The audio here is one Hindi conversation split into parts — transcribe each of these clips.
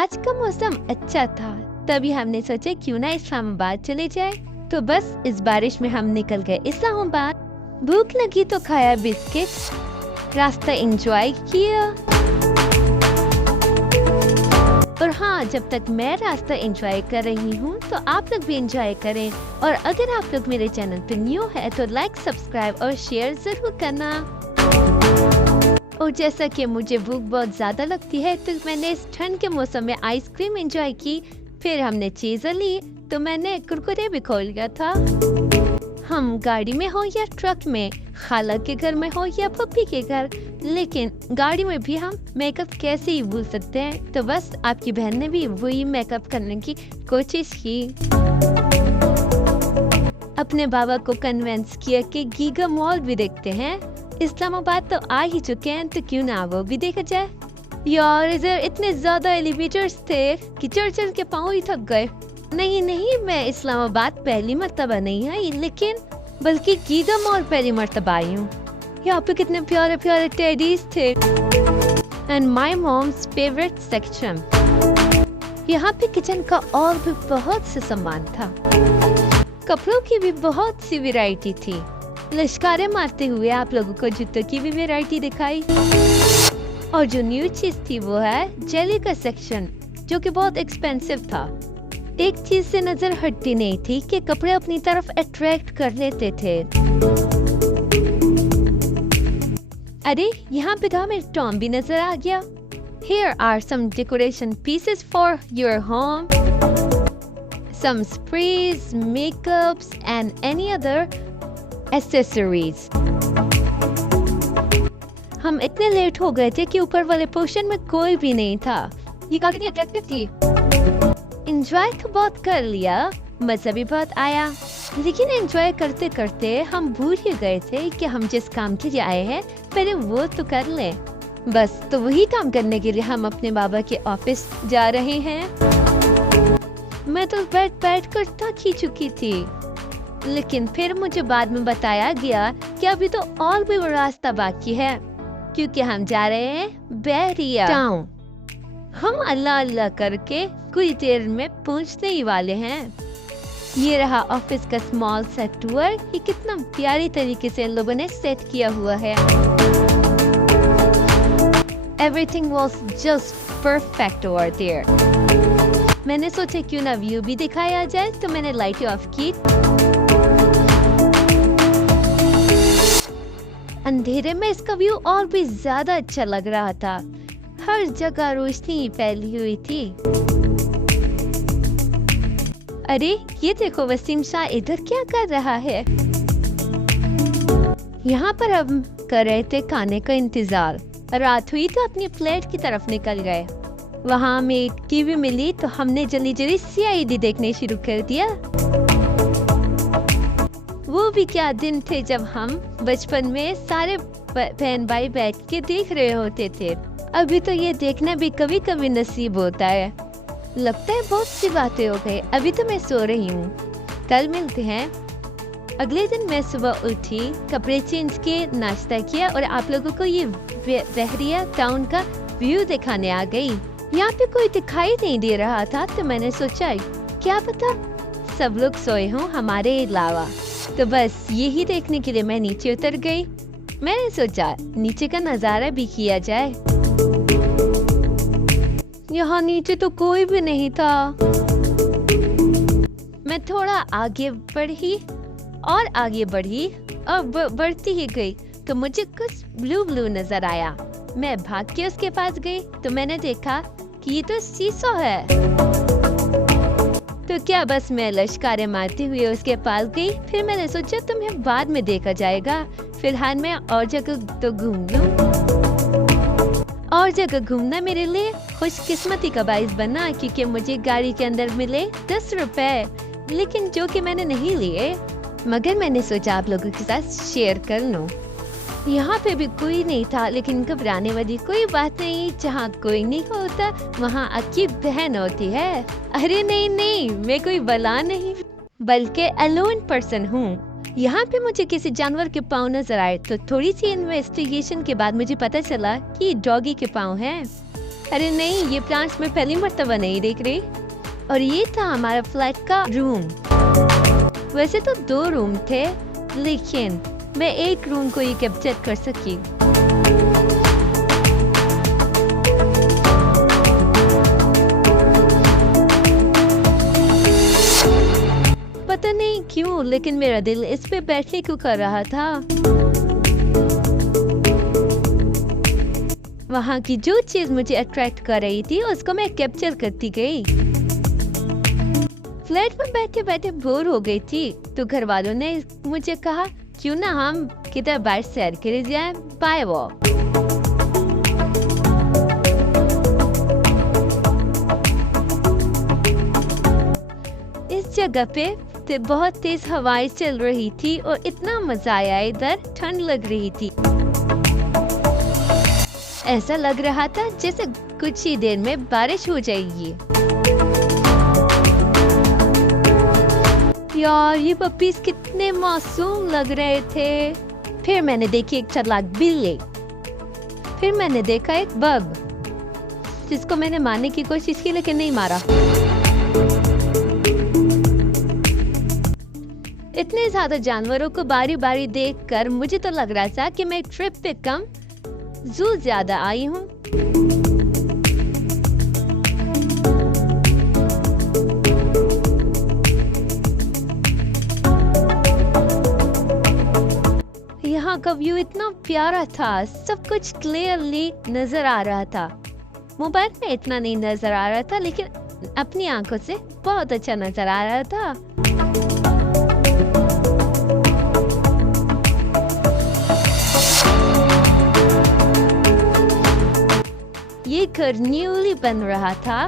आज का मौसम अच्छा था, तभी हमने सोचा क्यों ना इस्लामाबाद चले जाए। तो बस इस बारिश में हम निकल गए इस्लामाबाद। भूख लगी तो खाया बिस्किट, रास्ता एंजॉय किया। और हाँ, जब तक मैं रास्ता एंजॉय कर रही हूँ तो आप लोग भी एंजॉय करें। और अगर आप लोग मेरे चैनल पे न्यू है तो लाइक, सब्सक्राइब और शेयर जरूर करना। और जैसा कि मुझे भूख बहुत ज्यादा लगती है तो मैंने इस ठंड के मौसम में आइसक्रीम एंजॉय की। फिर हमने चीज़ें ली तो मैंने कुरकुरे भी खोल लिया था। हम गाड़ी में हो या ट्रक में, खाला के घर में हो या पप्पी के घर, लेकिन गाड़ी में भी हम मेकअप कैसे ही भूल सकते हैं। तो बस आपकी बहन ने भी वही मेकअप करने की कोशिश की। अपने बाबा को कन्विंस किया कि गीगा मॉल भी देखते हैं। इस्लामाबाद तो आ ही चुके हैं तो क्यों ना वो भी देखा जाए। यार इधर इतने ज्यादा एलिवेटर्स थे कि चढ़ चढ़ के पाँव ही थक गए। नहीं, मैं इस्लामाबाद पहली मर्तबा नहीं आई, लेकिन बल्कि गीगा मॉल पहली मर्तबा आई हूँ। यहाँ पे कितने प्यारे प्यारे टेडीज थे। And my mom's favourite section. यहाँ पे किचन का और भी बहुत से सामान था। कपड़ों की भी बहुत सी वैरायटी थी। लश्कारे मारते हुए आप लोगों को जूतों की भी वैरायटी दिखाई। और जो न्यू चीज थी वो है जेली का सेक्शन, जो कि बहुत एक्सपेंसिव था। एक चीज से नजर हटती नहीं थी कि कपड़े अपनी तरफ अट्रैक्ट कर लेते थे। अरे यहाँ पे तो हमें टॉम भी नजर आ गया। Here are some decoration pieces for your home, some sprays, makeups and any other accessories. हम इतने लेट हो गए थे कि ऊपर वाले पोर्शन में कोई भी नहीं था। ये काफी अट्रैक्टिव थी। एंजॉय तो बहुत कर लिया, मजा भी बहुत आया, लेकिन एंजॉय करते करते हम भूल ही गए थे कि हम जिस काम के लिए आए हैं पहले वो तो कर लें। बस तो वही काम करने के लिए हम अपने बाबा के ऑफिस जा रहे हैं। मैं तो बैठ कर थक ही चुकी थी, लेकिन फिर मुझे बाद में बताया गया कि अभी तो और भी रास्ता बाकी है, क्योंकि हम जा रहे हैं बहरिया टाउन। हम अल्लाह अल्लाह करके कुछ देर में पहुंचने ही वाले हैं। ये रहा ऑफिस का स्मॉल सा टूर। ये कितना प्यारी तरीके से इन लोगों ने सेट किया हुआ है। Everything was just perfect over there. मैंने सोचा क्यों ना व्यू भी दिखाया जाए, तो मैंने लाइट ऑफ की। अंधेरे में इसका व्यू और भी ज्यादा अच्छा लग रहा था। हर जगह रोशनी फैली हुई थी। अरे ये देखो, वसीम शाह इधर क्या कर रहा है। यहाँ पर हम कर रहे थे खाने का इंतजार। रात हुई तो अपनी फ्लैट की तरफ निकल गए। वहाँ हमें एक टीवी मिली तो हमने जल्दी जल्दी CID देखने शुरू कर दिया। वो भी क्या दिन थे जब हम बचपन में सारे बहन भाई बैठ के देख रहे होते थे। अभी तो ये देखना भी कभी कभी नसीब होता है। लगता है बहुत सी बातें हो गई। अभी तो मैं सो रही हूँ, कल मिलते हैं। अगले दिन मैं सुबह उठी, कपड़े चेंज किए, नाश्ता किया और आप लोगों को ये बहरिया टाउन का व्यू दिखाने आ गई। यहाँ पे कोई दिखाई नहीं दे रहा था, तो मैंने सोचा क्या पता सब लोग सोए हों हमारे अलावा। तो बस यही देखने के लिए मैं नीचे उतर गई। मैंने सोचा नीचे का नजारा भी किया जाए। यहाँ नीचे तो कोई भी नहीं था। मैं थोड़ा आगे बढ़ी और आगे बढ़ी और बढ़ती ही गई तो मुझे कुछ ब्लू नजर आया। मैं भाग के उसके पास गई तो मैंने देखा कि ये तो शीशा है। तो क्या बस मैं लश्कारे मारती हुई उसके पास गई। फिर मैंने सोचा तुम्हें बाद में देखा जाएगा, फिलहाल मैं और जगह तो घूम लूं। और जगह घूमना मेरे लिए खुशकिस्मती का बाइस बना, क्योंकि मुझे गाड़ी के अंदर मिले 10 रुपए, लेकिन जो कि मैंने नहीं लिए। मगर मैंने सोचा आप लोगों के साथ शेयर कर लूं। यहाँ पे भी कोई नहीं था, लेकिन घबराने वाली कोई बात नहीं। जहाँ कोई नहीं होता वहाँ आपकी बहन होती है। अरे नहीं, मैं कोई बला नहीं, बल्कि अलोन पर्सन हूँ। यहाँ पे मुझे किसी जानवर के पाँव नजर आए तो थोड़ी सी इन्वेस्टिगेशन के बाद मुझे पता चला कि डॉगी के पाँव हैं। अरे नहीं, ये प्लांट्स मैं पहली मर्तबा नहीं देख रही। और ये था हमारा फ्लैट का रूम। वैसे तो 2 रूम थे, लेकिन मैं एक रूम को ही कैप्चर कर सकी। पता नहीं क्यों, लेकिन मेरा दिल इस पे बैठने को कर रहा था। वहाँ की जो चीज मुझे अट्रैक्ट कर रही थी उसको मैं कैप्चर करती गई। फ्लैट में बैठे बैठे बोर हो गई थी, तो घर वालों ने मुझे कहा क्यों ना हम किधर बाहर सैर करे जाएं, बाय वॉक। इस जगह पे बहुत तेज हवाएं चल रही थी और इतना मजा आया, इधर ठंड लग रही थी। ऐसा लग रहा था जैसे कुछ ही देर में बारिश हो जाएगी। यार ये पपीज कितने मासूम लग रहे थे। फिर मैंने देखी एक चालाक बिल्ली। फिर मैंने देखा एक बग, जिसको मैंने मारने की कोशिश की लेकिन नहीं मारा। इतने ज्यादा जानवरों को बारी बारी देखकर मुझे तो लग रहा था कि मैं ट्रिप पे कम जू ज्यादा आई हूँ। यहाँ का व्यू इतना प्यारा था, सब कुछ क्लियरली नजर आ रहा था। मोबाइल में इतना नहीं नजर आ रहा था, लेकिन अपनी आंखों से बहुत अच्छा नजर आ रहा था। ये घर न्यूली बन रहा था।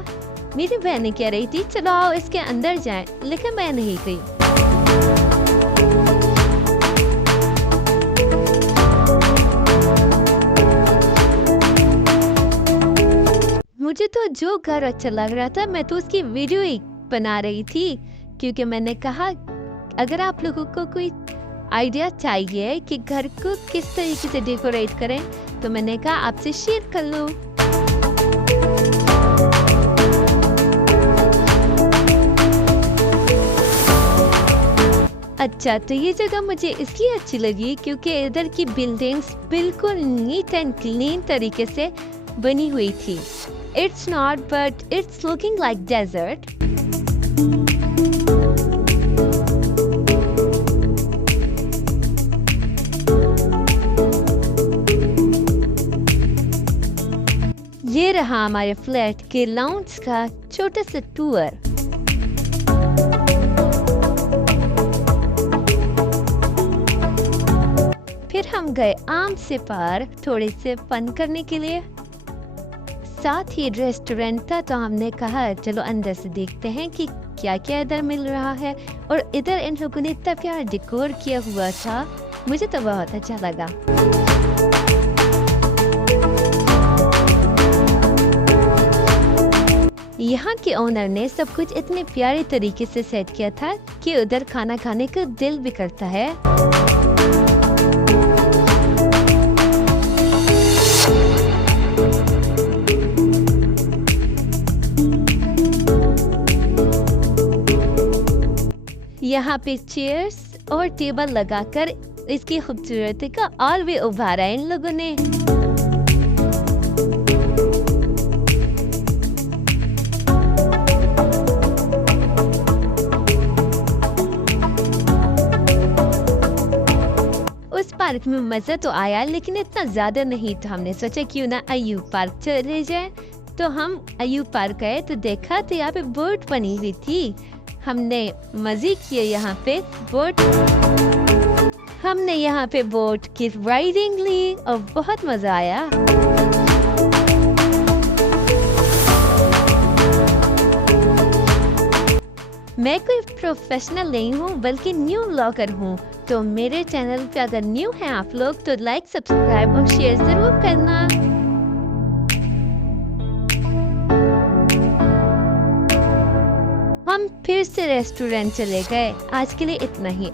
मेरी बहन कह रही थी चलो आओ इसके अंदर जाएं, लेकिन मैं नहीं गई। मुझे तो जो घर अच्छा लग रहा था मैं तो उसकी वीडियो ही बना रही थी, क्योंकि मैंने कहा अगर आप लोगों को कोई आइडिया चाहिए कि घर को किस तरीके से डेकोरेट करें, तो मैंने कहा आपसे शेयर कर लूं। अच्छा, तो ये जगह मुझे इसलिए अच्छी लगी क्योंकि इधर की बिल्डिंग्स बिल्कुल नीट एंड क्लीन तरीके से बनी हुई थी। It's not, but it's looking like desert. ये रहा हमारे फ्लैट के लाउंज का छोटा सा टूर। फिर हम गए आम से पार थोड़े से फन करने के लिए। साथ ही रेस्टोरेंट था, तो हमने कहा चलो अंदर से देखते हैं कि क्या क्या इधर मिल रहा है। और इधर इन लोगों ने इतना प्यारा डेकोर किया हुआ था, मुझे तो बहुत अच्छा लगा। यहाँ के ओनर ने सब कुछ इतने प्यारे तरीके से सेट किया था कि उधर खाना खाने का दिल भी करता है। यहाँ पे चेयर्स और टेबल लगाकर इसकी खूबसूरती का और भी उभारा इन लोगों ने। उस पार्क में मजा तो आया, लेकिन इतना ज्यादा नहीं, तो हमने सोचा क्यों ना अयूब पार्क चले जाए। तो हम अयूब पार्क गए तो देखा तो यहाँ पे बोट बनी हुई थी। हमने मजे किए यहाँ पे बोट की राइडिंग ली और बहुत मजा आया। मैं कोई प्रोफेशनल नहीं हूँ, बल्कि न्यू व्लॉगर हूँ। तो मेरे चैनल पे अगर न्यू हैं आप लोग तो लाइक, सब्सक्राइब और शेयर जरूर करना। हम फिर से रेस्टोरेंट चले गए। आज के लिए इतना ही।